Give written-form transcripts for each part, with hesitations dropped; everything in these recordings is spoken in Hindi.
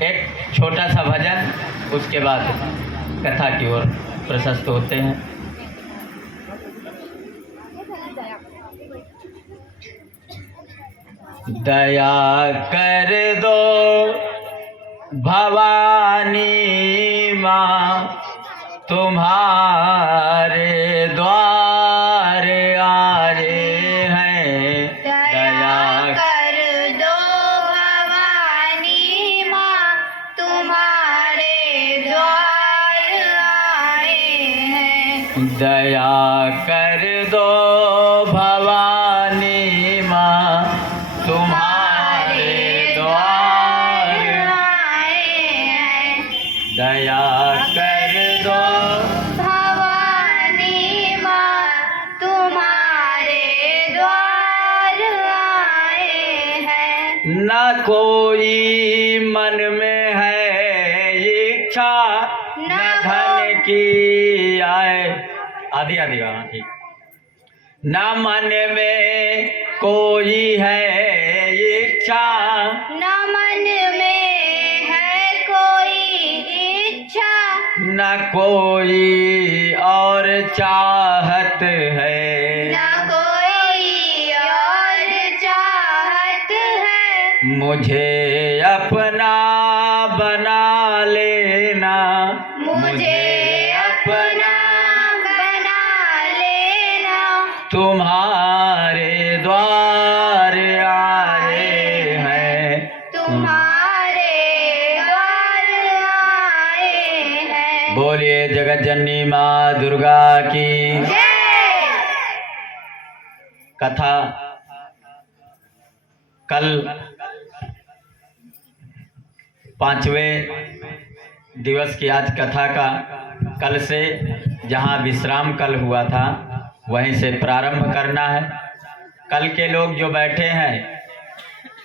एक छोटा सा भजन, उसके बाद कथा की ओर प्रशस्त होते हैं। दया कर दो भवानी माँ, तुम्हारे द्वार आए हैं। दया कर दो भवानी माँ, तुम्हारे द्वार आए हैं। दया कर दो भवानी माँ, तुम्हारे द्वार आए हैं। दया कर दो भवानी माँ, तुम्हारे द्वार आए हैं। न कोई मन में है इच्छा, न धन की आए। आदि आदि गाना ठीक। न मन में कोई है इच्छा, न मन में है कोई इच्छा, न कोई और चाहत है। न कोई और चाहत है। मुझे अपना बना लेना, मुझे अपना बना लेना। तुम्हारे द्वार आए हैं। तुम्हारे द्वार आए हैं। बोलिए जगत जननी माँ दुर्गा की जय। कथा कल 5वें दिवस की आज कथा का कल से जहाँ विश्राम कल हुआ था वहीं से प्रारंभ करना है। कल के लोग जो बैठे हैं,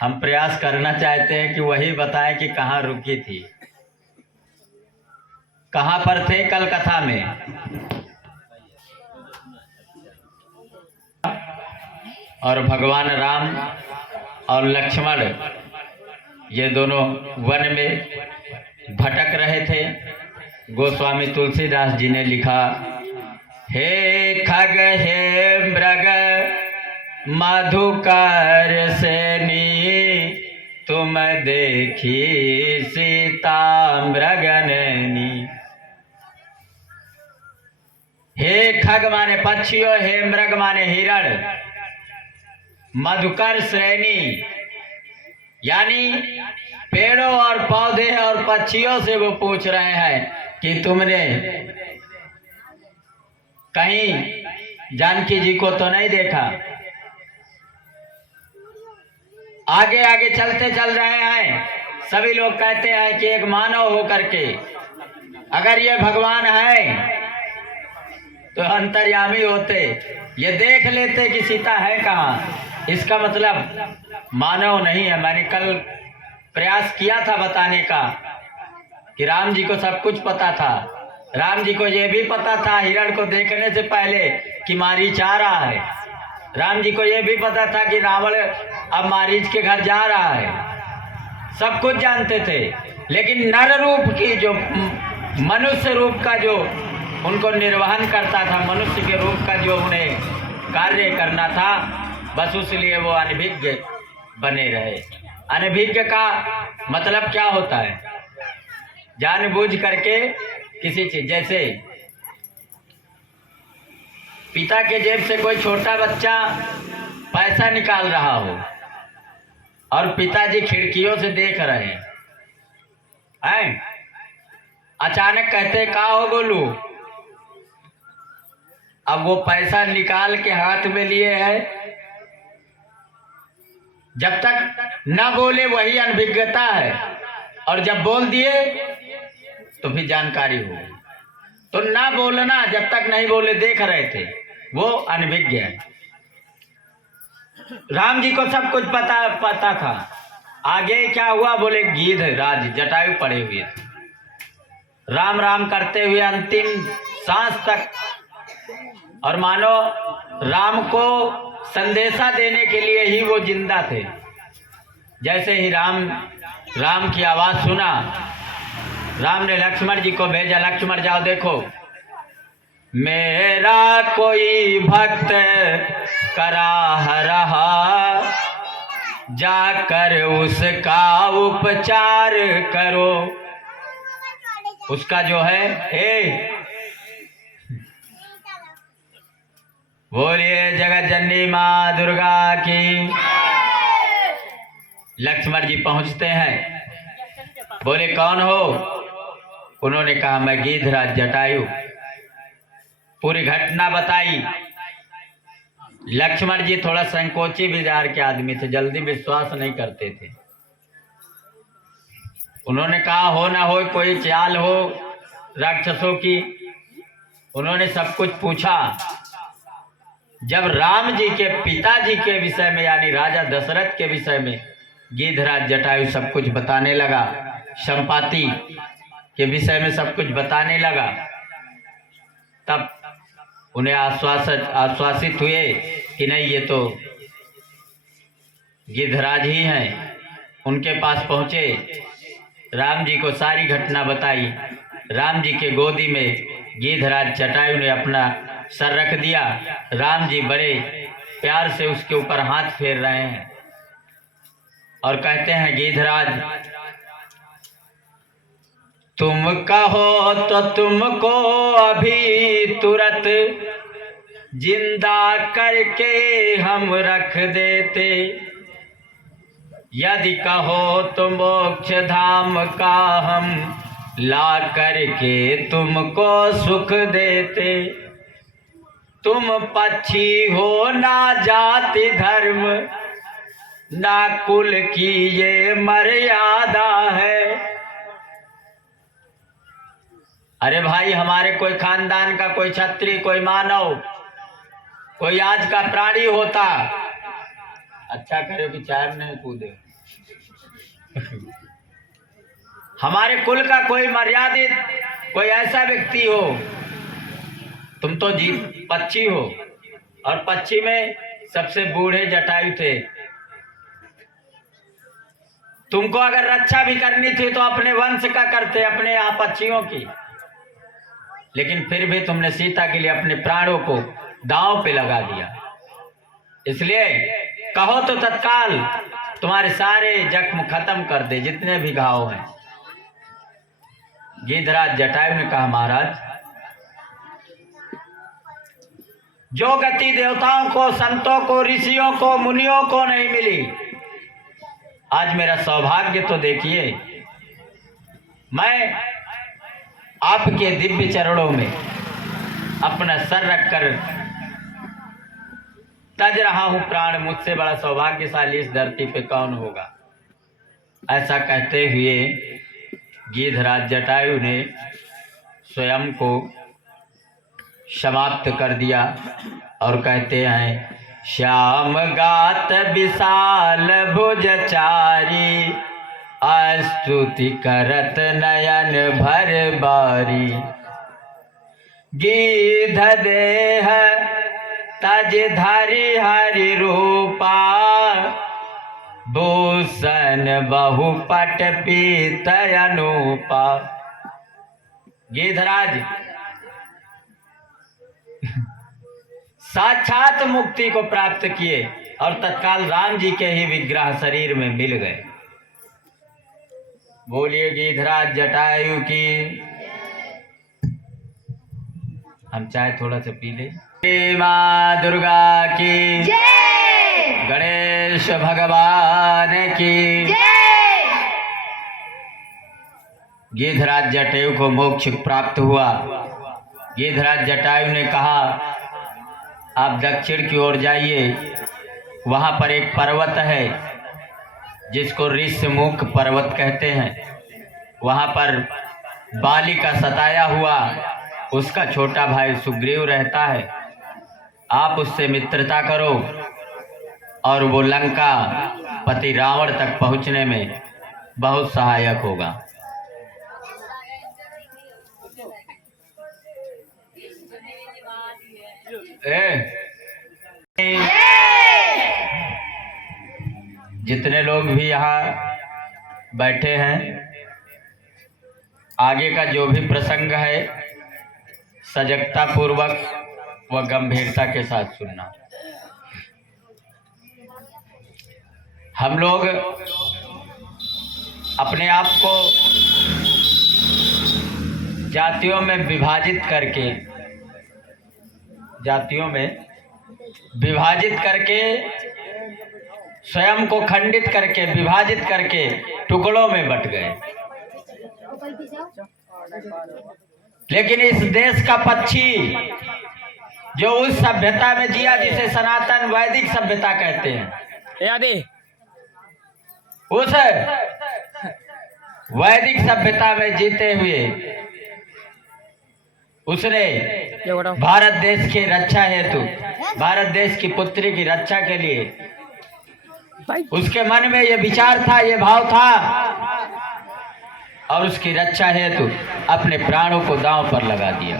हम प्रयास करना चाहते हैं कि वही बताएं कि कहाँ रुकी थी, कहाँ पर थे कल कथा में। और भगवान राम और लक्ष्मण ये दोनों वन में भटक रहे थे। गोस्वामी तुलसीदास जी ने लिखा, हे खग हे मृग मधुकर सेनी, तुम देखी सीता मृगनैनी। हे खग माने पक्षियों, हे मृग माने हिरण, मधुकर श्रेणी यानी पेड़ों और पौधे और पक्षियों से वो पूछ रहे हैं कि तुमने कहीं जानकी जी को तो नहीं देखा। आगे आगे चलते चल रहे हैं, सभी लोग कहते हैं कि एक मानव होकर के अगर ये भगवान है तो अंतर्यामी होते, ये देख लेते कि सीता है कहाँ। इसका मतलब मानव नहीं है। मैंने कल प्रयास किया था बताने का कि राम जी को सब कुछ पता था। राम जी को यह भी पता था हिरण को देखने से पहले कि मारीच आ रहा है। राम जी को यह भी पता था कि रावण अब मारीच के घर जा रहा है। सब कुछ जानते थे, लेकिन नर रूप की जो मनुष्य रूप का जो उनको निर्वहन करता था, मनुष्य के रूप का जो उन्हें कार्य करना था, बस उसलिए वो अनभिज्ञ बने रहे। अनभिज्ञ का मतलब क्या होता है? जानबूझ करके किसी चीज, जैसे पिता के जेब से कोई छोटा बच्चा पैसा निकाल रहा हो और पिताजी खिड़कियों से देख रहे हैं, अचानक कहते का हो गोलू, अब वो पैसा निकाल के हाथ में लिए है, जब तक न बोले वही अनभिज्ञता है, और जब बोल दिए तो फिर जानकारी हो। तो ना बोलना, जब तक नहीं बोले देख रहे थे, वो अनभिज्ञ है। राम जी को सब कुछ पता था। आगे क्या हुआ बोले, गीध राज जटायु पड़े हुए थे, राम राम करते हुए अंतिम सांस तक। और मानो राम को संदेशा देने के लिए ही वो जिंदा थे। जैसे ही राम राम की आवाज सुना। राम ने लक्ष्मण जी को भेजा, लक्ष्मण जाओ देखो मेरा कोई भक्त कराह रहा, जाकर उसका उपचार करो। उसका जो है बोलिए जगत जननी माँ दुर्गा की। लक्ष्मण जी पहुंचते हैं, बोले कौन हो? उन्होंने कहा मैं गीधराज जटायु। पूरी घटना बताई। लक्ष्मण जी थोड़ा संकोची विचार के आदमी थे, जल्दी विश्वास नहीं करते थे। उन्होंने कहा हो ना हो कोई चाल हो राक्षसों की। उन्होंने सब कुछ पूछा। जब राम जी के पिताजी के विषय में यानी राजा दशरथ के विषय में गीधराज जटायु सब कुछ बताने लगा, संपाति के विषय में सब कुछ बताने लगा, तब उन्हें आश्वासित हुए कि नहीं ये तो गिद्धराज ही हैं। उनके पास पहुंचे, राम जी को सारी घटना बताई। राम जी के गोदी में गिद्धराज जटायु ने अपना सर रख दिया। राम जी बड़े प्यार से उसके ऊपर हाथ फेर रहे हैं और कहते हैं गिद्धराज तुम कहो तो तुमको अभी तुरंत जिंदा करके हम रख देते, यदि कहो तो मोक्ष धाम का हम ला करके तुमको सुख देते। तुम पक्षी हो ना जाति धर्म ना कुल की ये मर्यादा है। अरे भाई हमारे कोई खानदान का कोई क्षत्रिय कोई मानव कोई आज का प्राणी होता, अच्छा करे कि चाय में नहीं कूदे। हमारे कुल का कोई मर्यादित कोई ऐसा व्यक्ति हो, तुम तो जी पक्षी हो और पक्षी में सबसे बूढ़े जटायु थे। तुमको अगर रक्षा भी करनी थी तो अपने वंश का करते, अपने यहाँ पक्षियों की, लेकिन फिर भी तुमने सीता के लिए अपने प्राणों को दांव पे लगा दिया। इसलिए कहो तो तत्काल तुम्हारे सारे जख्म खत्म कर दे, जितने भी घाव हैं। गिद्धराज जटायु ने कहा महाराज जो गति देवताओं को संतों को ऋषियों को मुनियों को नहीं मिली, आज मेरा सौभाग्य तो देखिए, मैं आपके दिव्य चरणों में अपना सर रखकर तज रहा हूं प्राण, मुझसे बड़ा सौभाग्यशाली इस धरती पे कौन होगा। ऐसा कहते हुए गिद्धराज जटायु ने स्वयं को समाप्त कर दिया और कहते हैं श्याम गात विशाल भुजचारी, स्तुति करत नयन भर बारी। गिद्ध देह तज धरि हरि रूपा, भूषण बहुपट पीत अनूपा। गिद्धराज साक्षात मुक्ति को प्राप्त किए और तत्काल राम जी के ही विग्रह शरीर में मिल गए। बोलिए गिद्धराज जटायु की। हम चाहे थोड़ा सा पी ले। माँ दुर्गा की जय, गणेश भगवान की जय। गिद्धराज जटायु को मोक्ष प्राप्त हुआ। गिद्धराज जटायु ने कहा आप दक्षिण की ओर जाइए, वहां पर एक पर्वत है जिसको ऋष्यमुख पर्वत कहते हैं। वहां पर बाली का सताया हुआ उसका छोटा भाई सुग्रीव रहता है। आप उससे मित्रता करो और वो लंका पति रावण तक पहुंचने में बहुत सहायक होगा। जितने लोग भी यहाँ बैठे हैं। आगे का जो भी प्रसंग है सजगता पूर्वक व गंभीरता के साथ सुनना। हम लोग अपने आप को जातियों में विभाजित करके स्वयं को खंडित करके विभाजित करके टुकड़ों में बट गए। लेकिन इस देश का पक्षी जो उस सभ्यता में जिया जिसे सनातन वैदिक सभ्यता कहते हैं, उस वैदिक सभ्यता में जीते हुए उसने भारत देश की रक्षा हेतु, भारत देश की पुत्री की रक्षा के लिए उसके मन में ये विचार था, ये भाव था, और उसकी रक्षा हेतु अपने प्राणों को दांव पर लगा दिया।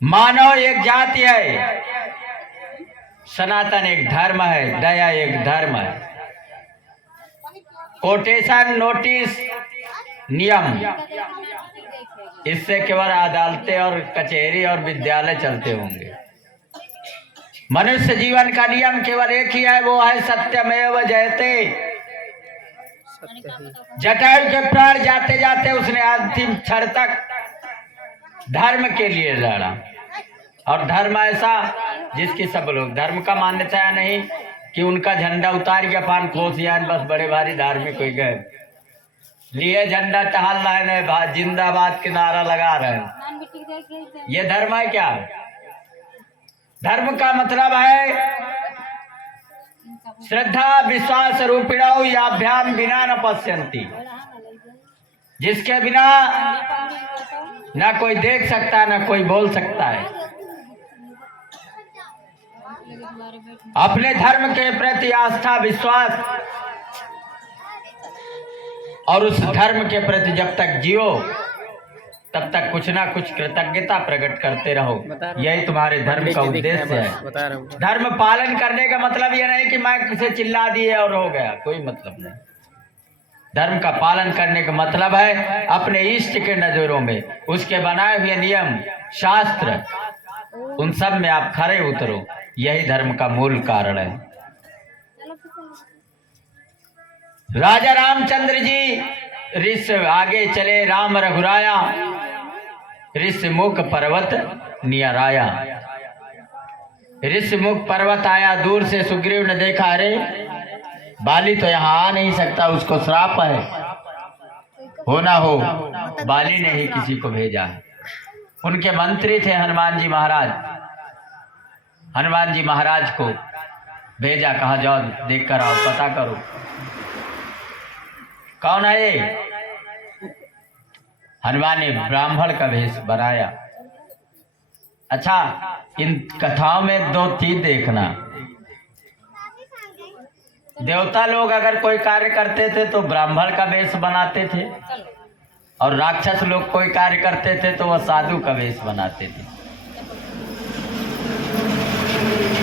मानव एक जाति है, सनातन एक धर्म है, दया एक धर्म है। कोटेशन, नोटिस, नियम, इससे केवल अदालतें और कचहरी और विद्यालय चलते होंगे। मनुष्य जीवन का नियम केवल एक ही है, वो है सत्यमेव जयते। जटायु के प्राण जाते जाते उसने अंतिम क्षण तक धर्म के लिए लड़ा। और धर्म ऐसा जिसकी सब लोग, धर्म का मान्यता नहीं कि उनका झंडा उतार के पान खोस यान बस बड़े भारी धार्मिक हो गए, लिए झंडा टहल रहे हैं, जिंदाबाद के नारा लगा रहे हैं। ये धर्म है क्या? धर्म का मतलब है श्रद्धा विश्वास रूपिणौ याभ्याम बिना न पश्यन्ति, जिसके बिना ना कोई देख सकता ना कोई बोल सकता है। अपने धर्म के प्रति आस्था विश्वास और उस धर्म के प्रति जब तक जियो तब तक कुछ ना कुछ कृतज्ञता प्रकट करते रहो। यही तुम्हारे धर्म का उद्देश्य है। धर्म पालन करने का मतलब यह नहीं कि मैं किसे चिल्ला दिए और हो गया, कोई मतलब नहीं। धर्म का पालन करने का मतलब है अपने इष्ट के नजरों में उसके बनाए हुए नियम शास्त्र उन सब में आप खरे उतरो। यही धर्म का मूल कारण है। राजा रामचंद्र जी ऋष आगे चले, राम रघुराया, ऋषमुख पर्वत नियराया। ऋषमुख पर्वत आया, दूर से सुग्रीव ने देखा, अरे बाली तो यहाँ आ नहीं सकता, उसको श्राप है, हो ना हो बाली ने ही किसी को भेजा है। उनके मंत्री थे हनुमान जी महाराज। हनुमान जी महाराज को भेजा, कहा जाओ देख कर आओ, पता करो कौन है ये। हनुमान ने ब्राह्मण का वेश बनाया। अच्छा, इन कथाओं में दो चीज देखना। देवता लोग अगर कोई कार्य करते थे तो ब्राह्मण का वेश बनाते थे, और राक्षस लोग कोई कार्य करते थे तो वह साधु का वेश बनाते थे।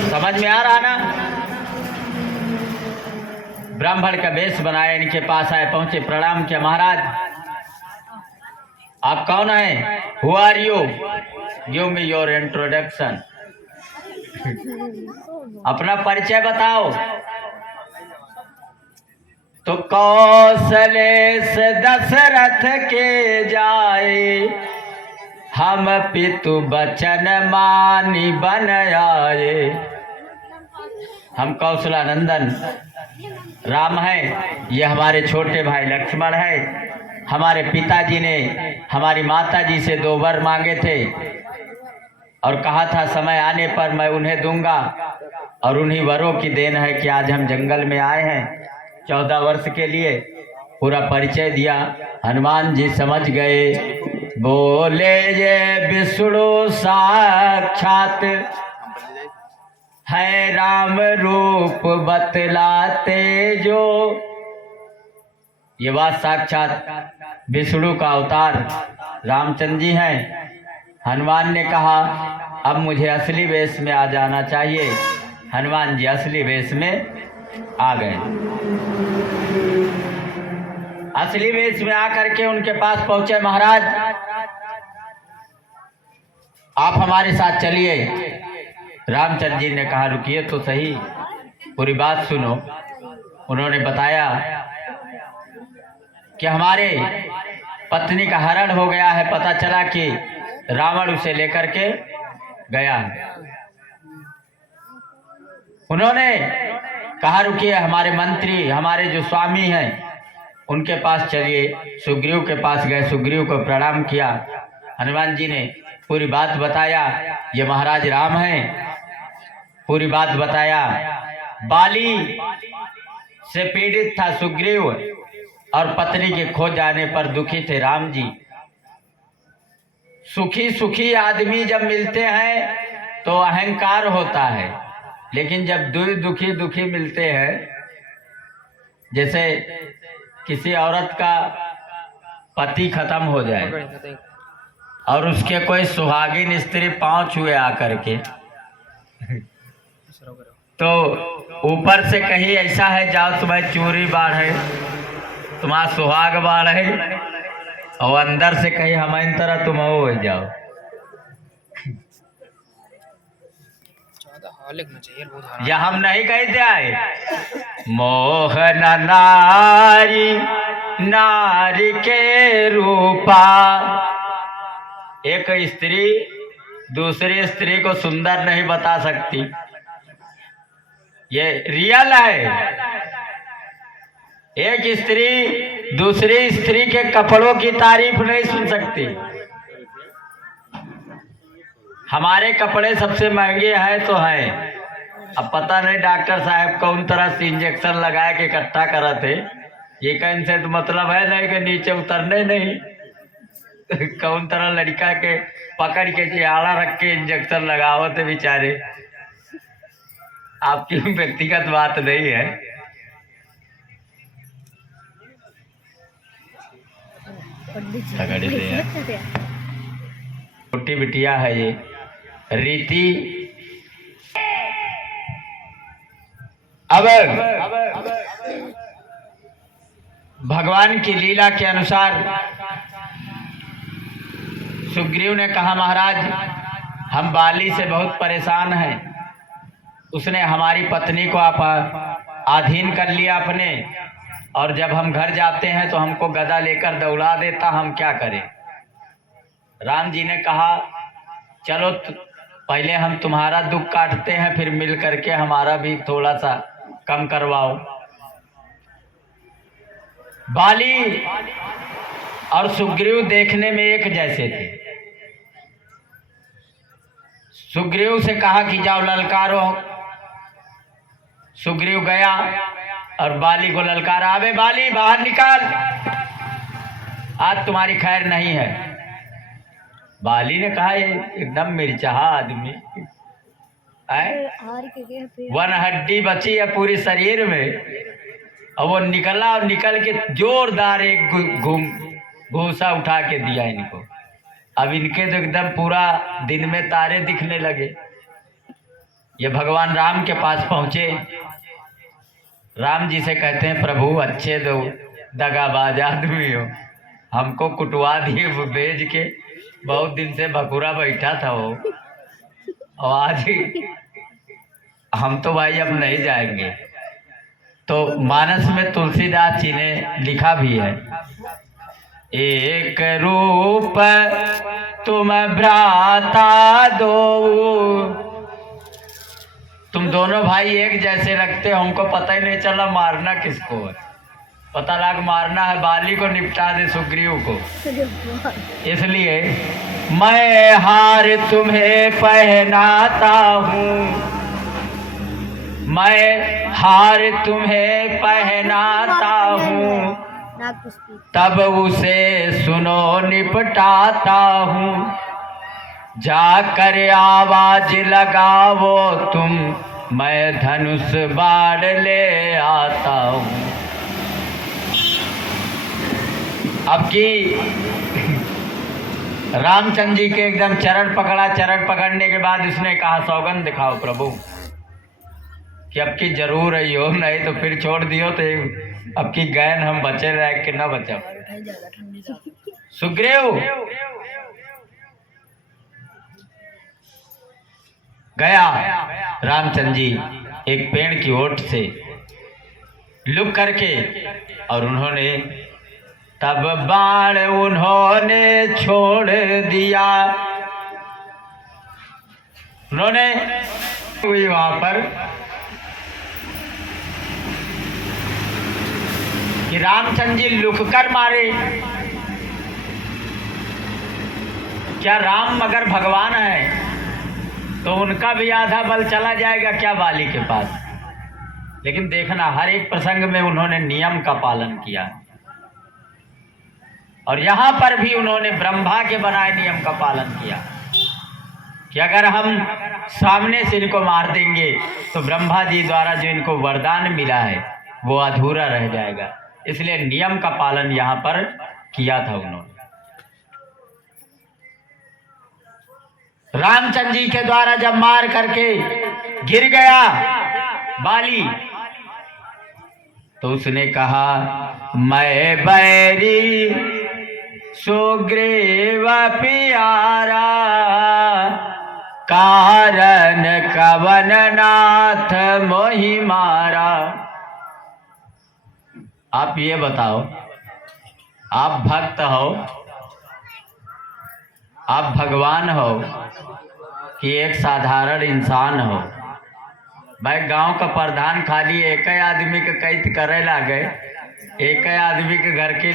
समझ में आ रहा ना? ब्राह्मण का वेश बनाया, इनके पास आए, पहुंचे, प्रणाम किया। महाराज आप कौन हैं? Who are you? Give me your introduction. अपना परिचय बताओ। तो कौशलेश दशरथ के जाए, हम पितु बचन मानी बन आए। हम कौशलानंदन राम है, ये हमारे छोटे भाई लक्ष्मण है। हमारे पिताजी ने हमारी माताजी से 2 वर मांगे थे और कहा था समय आने पर मैं उन्हें दूंगा, और उन्हीं वरों की देन है कि आज हम जंगल में आए हैं 14 वर्ष के लिए। पूरा परिचय दिया। हनुमान जी समझ गए, बोले ये विष्णु साक्षात है, राम रूप बतलाते जो। ये बात साक्षात विष्णु का अवतार रामचंद्र जी हैं। हनुमान ने कहा अब मुझे असली वेश में आ जाना चाहिए। हनुमान जी असली वेश में आ गए। असली वेश में आकर के उनके पास पहुंचे। महाराज आप हमारे साथ चलिए। रामचंद्र जी ने कहा रुकिए तो सही, पूरी बात सुनो। उन्होंने बताया कि हमारे पत्नी का हरण हो गया है, पता चला कि रावण उसे लेकर के गया। उन्होंने कहा रुकिए, हमारे मंत्री, हमारे जो स्वामी हैं उनके पास चलिए। सुग्रीव के पास गए, सुग्रीव को प्रणाम किया। हनुमान जी ने पूरी बात बताया, ये महाराज राम हैं। पूरी बात बताया। बाली से पीड़ित था सुग्रीव और पत्नी के खो जाने पर दुखी थे राम जी। सुखी सुखी आदमी जब मिलते हैं तो अहंकार होता है, लेकिन जब दुखी दुखी मिलते हैं, जैसे किसी औरत का पति खत्म हो जाए और उसके कोई सुहागिन स्त्री पांव छुए आकर के, तो ऊपर से कहीं ऐसा है जाओ तुम्हें चूरी बाढ़े, तुम्हारा सुहाग बाढ़े, और अंदर से कहीं हमारी तरह तुम हो जाओ। या हम नहीं कहते आए मोहन नारी नारी के रूपा। एक स्त्री दूसरी स्त्री को सुंदर नहीं बता सकती, ये रियल है। एक स्त्री दूसरी स्त्री के कपड़ों की तारीफ नहीं सुन सकती। हमारे कपड़े सबसे महंगे हैं तो हैं। अब पता नहीं डॉक्टर साहब कौन तरह से इंजेक्शन लगा के इकट्ठा करा थे, ये कहीं से तो मतलब है नहीं कि नीचे उतरने नहीं। कौन तरह लड़का के पकड़ के चिहाड़ा रख के इंजेक्शन लगाओ थे बेचारे। आपकी व्यक्तिगत बात नहीं है। छोटी बिटिया है ये रीति। अब भगवान की लीला के अनुसार सुग्रीव ने कहा महाराज हम बाली से बहुत परेशान हैं, उसने हमारी पत्नी को आप अधीन कर लिया अपने, और जब हम घर जाते हैं तो हमको गदा लेकर दौड़ा देता, हम क्या करें। राम जी ने कहा चलो पहले हम तुम्हारा दुख काटते हैं, फिर मिल करके हमारा भी थोड़ा सा कम करवाओ। बाली और सुग्रीव देखने में एक जैसे थे। सुग्रीव से कहा कि जाओ ललकारो। सुग्रीव गया और बाली को ललकारा, अबे बाली बाहर निकाल, आज तुम्हारी खैर नहीं है। बाली ने कहा ये एकदम मिर्चाहा आदमी है, वन हड्डी बची है पूरी शरीर में, और वो निकला और निकल के जोरदार एक घूसा उठा के दिया इनको। अब इनके तो एकदम पूरा दिन में तारे दिखने लगे। ये भगवान राम के पास पहुंचे। राम जी से कहते हैं प्रभु अच्छे दो दगाबाज आदमी हो, हमको कुटवा दिए भेज के। बहुत दिन से भकुरा बैठा था वो, और आज हम तो भाई अब नहीं जाएंगे। तो मानस में तुलसीदास जी ने लिखा भी है, एक रूप तुम भ्राता दो। तुम दोनों भाई एक जैसे लगते हो, हमको पता ही नहीं चला मारना किसको है। पता लग मारना है बाली को, निपटा दे सुग्रीव को। इसलिए मैं हार तुम्हें पहनाता हूँ, मैं हार तुम्हें पहनाता हूँ, तब उसे सुनो निपटाता हूँ। जाकर आवाज लगाओ तुम, मैं धनुष बाढ़ ले आता हूँ। अब की रामचंद्र जी के एकदम चरण पकड़ा। चरण पकड़ने के बाद उसने कहा सौगंध दिखाओ प्रभु, कि अब की जरूर है हो, नहीं तो फिर छोड़ दियो तो अब की गैन हम बचे रहे कि न बचा। सुग्रीव गया रामचंद्र जी एक पेड़ की ओट से लुक करके, और उन्होंने तब बाण उन्होंने छोड़ दिया। उन्होंने हुई वहां पर कि रामचंद्र जी लुक कर मारे। क्या राम अगर भगवान है तो उनका भी आधा बल चला जाएगा क्या बाली के पास? लेकिन देखना, हर एक प्रसंग में उन्होंने नियम का पालन किया, और यहां पर भी उन्होंने ब्रह्मा के बनाए नियम का पालन किया कि अगर हम सामने से इनको मार देंगे तो ब्रह्मा जी द्वारा जो इनको वरदान मिला है वो अधूरा रह जाएगा। इसलिए नियम का पालन यहां पर किया था उन्होंने। रामचंद्र जी के द्वारा जब मार करके गिर गया बाली, तो उसने कहा मैं बैरी सुग्रीव प्यारा, कारण कवन नाथ मोहि मारा। आप ये बताओ, आप भक्त हो, आप भगवान हो कि एक साधारण इंसान हो? भाई गांव का प्रधान खाली एक आदमी के कैद करे लागे, एक आदमी के घर के